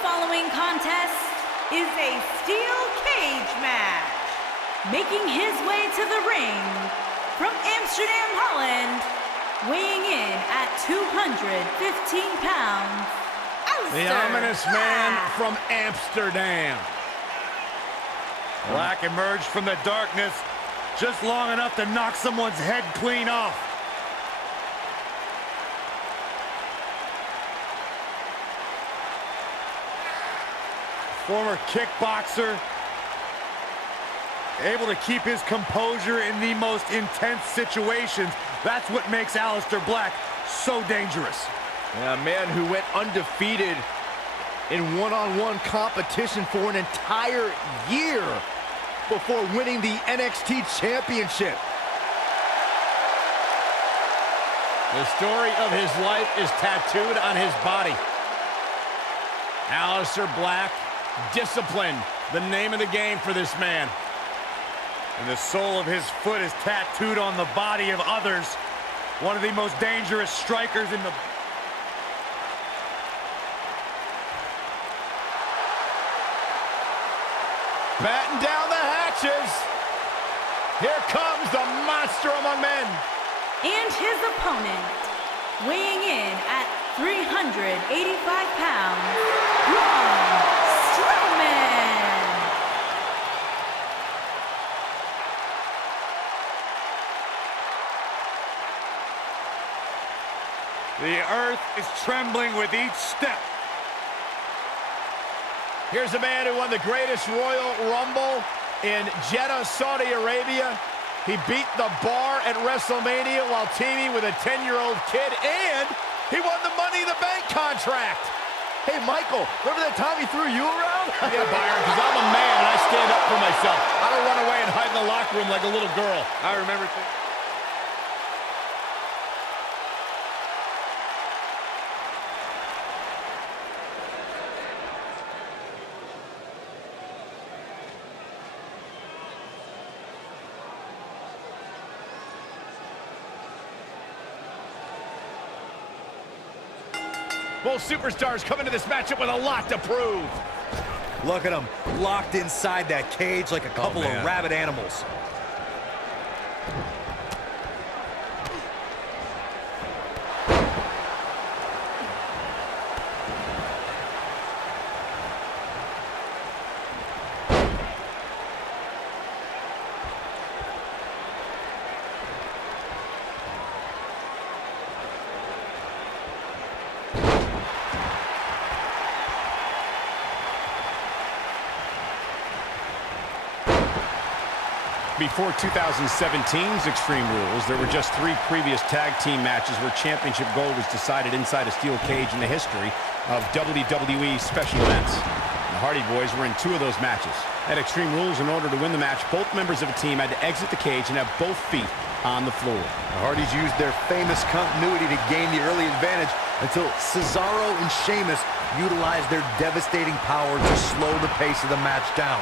following contest is a steel cage match. Making his way to the ring from Amsterdam, Holland, weighing in at 215 pounds, Aleister. The ominous man from Amsterdam. Black emerged from the darkness just long enough to knock someone's head clean off. Former kickboxer, able to keep his composure in the most intense situations. That's what makes Aleister Black so dangerous. A man who went undefeated in one-on-one competition for an entire year before winning the NXT Championship. The story of his life is tattooed on his body. Aleister Black, discipline, the name of the game for this man. And the sole of his foot is tattooed on the body of others. One of the most dangerous strikers in the... Batten down the hatches. Here comes the monster among men. And his opponent, weighing in at 385 pounds, Braun Strowman. The earth is trembling with each step. Here's a man who won the greatest Royal Rumble in Jeddah, Saudi Arabia. He beat the Bar at WrestleMania while teaming with a 10-year-old kid, and he won the Money in the Bank contract. Hey, Michael, remember that time he threw you around? Yeah, Byron, because I'm a man and I stand up for myself. I don't run away and hide in the locker room like a little girl. I remember... Both superstars come into this matchup with a lot to prove. Look at them, locked inside that cage like a couple of rabid animals. Before 2017's Extreme Rules, there were just 3 previous tag team matches where championship gold was decided inside a steel cage in the history of WWE special events. The Hardy Boys were in 2 of those matches. At Extreme Rules, in order to win the match, both members of a team had to exit the cage and have both feet on the floor. The Hardys used their famous continuity to gain the early advantage until Cesaro and Sheamus utilized their devastating power to slow the pace of the match down.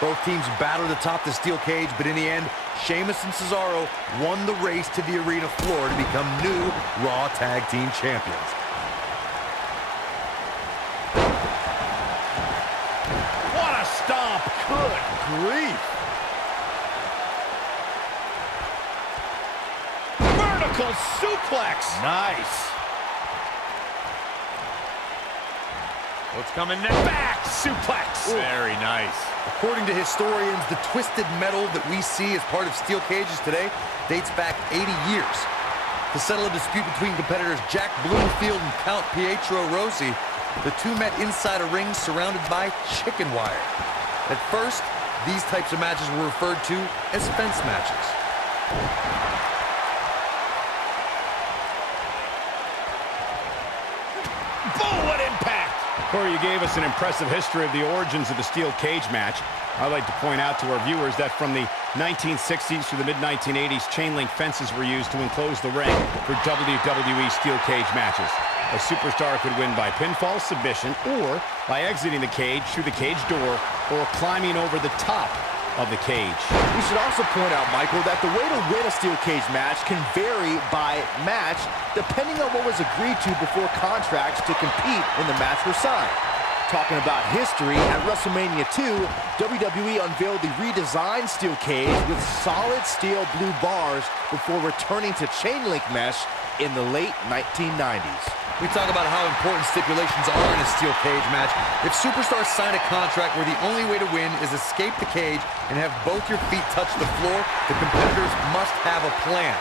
Both teams battled atop the steel cage, but in the end, Sheamus and Cesaro won the race to the arena floor to become new Raw Tag Team Champions. What a stomp! Good grief! Vertical suplex! Nice. What's coming next? Back suplex! Ooh. Very nice. According to historians, the twisted metal that we see as part of steel cages today dates back 80 years. To settle a dispute between competitors Jack Bloomfield and Count Pietro Rossi, the 2 met inside a ring surrounded by chicken wire. At first, these types of matches were referred to as fence matches. Boom, what impact! Corey, you gave us an impressive history of the origins of the steel cage match. I'd like to point out to our viewers that from the 1960s to the mid-1980s, chain link fences were used to enclose the ring for WWE steel cage matches. A superstar could win by pinfall, submission, or by exiting the cage through the cage door or climbing over the top of the cage. We should also point out, Michael, that the way to win a steel cage match can vary by match depending on what was agreed to before contracts to compete in the match were signed. Talking about history, at WrestleMania 2, WWE unveiled the redesigned steel cage with solid steel blue bars before returning to chain link mesh in the late 1990s. We talk about how important stipulations are in a steel cage match. If superstars sign a contract where the only way to win is escape the cage and have both your feet touch the floor, the competitors must have a plan.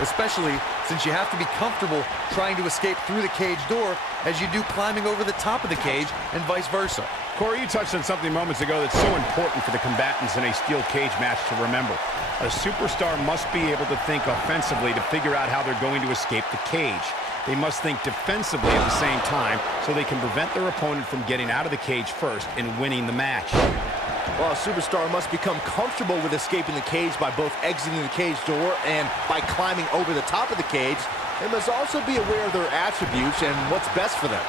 Especially since you have to be comfortable trying to escape through the cage door as you do climbing over the top of the cage and vice versa. Corey, you touched on something moments ago that's so important for the combatants in a steel cage match to remember. A superstar must be able to think offensively to figure out how they're going to escape the cage. They must think defensively at the same time so they can prevent their opponent from getting out of the cage first and winning the match. Well, a superstar must become comfortable with escaping the cage by both exiting the cage door and by climbing over the top of the cage. They must also be aware of their attributes and what's best for them.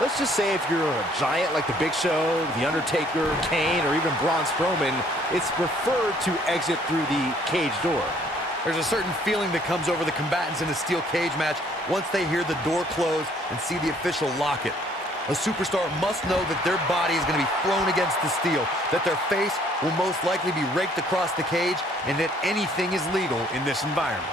Let's just say if you're a giant like The Big Show, The Undertaker, Kane, or even Braun Strowman, it's preferred to exit through the cage door. There's a certain feeling that comes over the combatants in a steel cage match once they hear the door close and see the official lock it. A superstar must know that their body is going to be thrown against the steel, that their face will most likely be raked across the cage, and that anything is legal in this environment.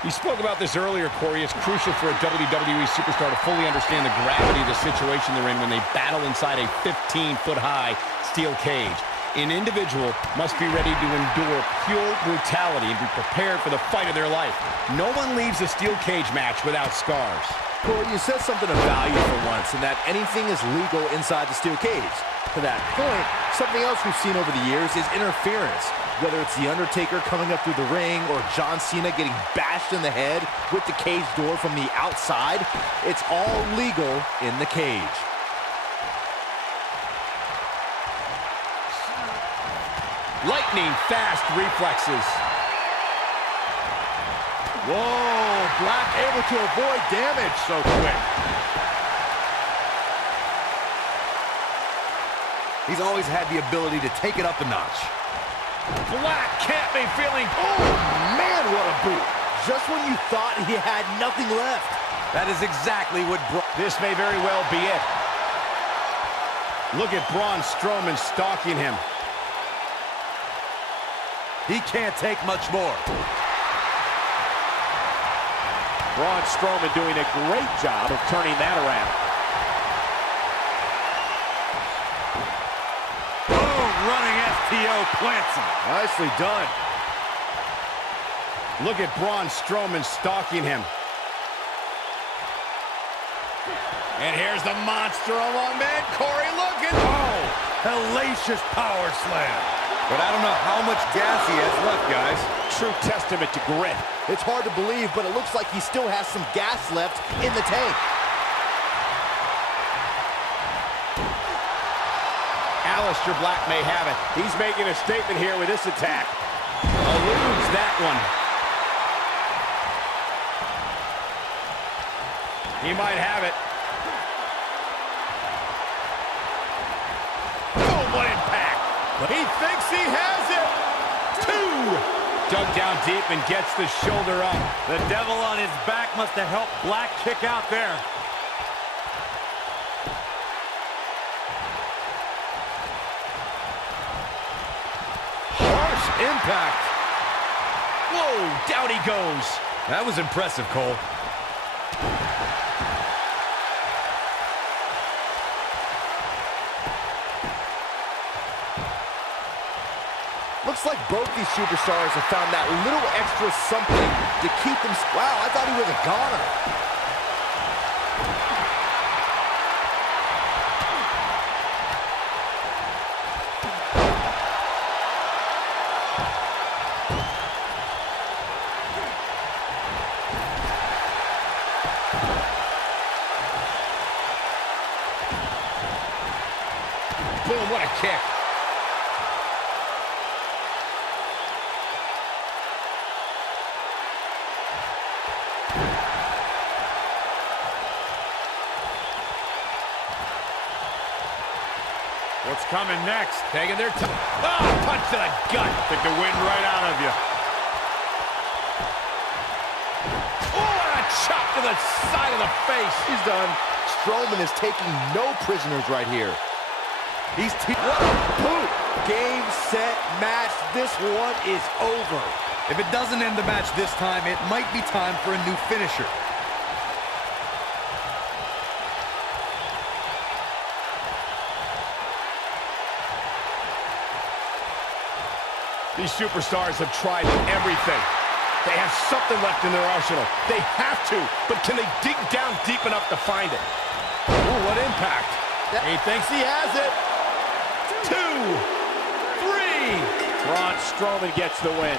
You spoke about this earlier, Corey. It's crucial for a WWE superstar to fully understand the gravity of the situation they're in when they battle inside a 15-foot-high steel cage. An individual must be ready to endure pure brutality and be prepared for the fight of their life. No one leaves a steel cage match without scars. Corey, you said something of value for once, in that anything is legal inside the steel cage. To that point, something else we've seen over the years is interference. Whether it's The Undertaker coming up through the ring or John Cena getting bashed in the head with the cage door from the outside, it's all legal in the cage. Lightning fast reflexes. Whoa, Black able to avoid damage so quick. He's always had the ability to take it up a notch. Black can't be feeling... Oh, man, what a boot. Just when you thought he had nothing left. That is exactly what This may very well be it. Look at Braun Strowman stalking him. He can't take much more. Braun Strowman doing a great job of turning that around. Boom, running FTO plants him. Nicely done. Look at Braun Strowman stalking him. And here's the monster among men. Corey, look at... Oh, hellacious power slam. But I don't know how much gas he has left, guys. True testament to grit. It's hard to believe, but it looks like he still has some gas left in the tank. Aleister Black may have it. He's making a statement here with this attack. Eludes that one. He might have it. Oh, what impact! He thinks he has it. 2. Dug down deep and gets the shoulder up. The devil on his back must have helped Black kick out there. Harsh impact. Whoa, down he goes. That was impressive, Cole. Looks like both these superstars have found that little extra something to keep them... Wow, I thought he was a goner. Boom, what a kick. What's coming next? Taking their time. Oh, punch to the gut. Took the wind right out of you. Oh, and a chop to the side of the face. He's done. Strowman is taking no prisoners right here. He's What a boot! Game, set, match. This one is over. If it doesn't end the match this time, it might be time for a new finisher. These superstars have tried everything. They have something left in their arsenal. They have to, but can they dig down deep enough to find it? Ooh, what impact. He thinks he has it. 2, 3. Braun Strowman gets the win.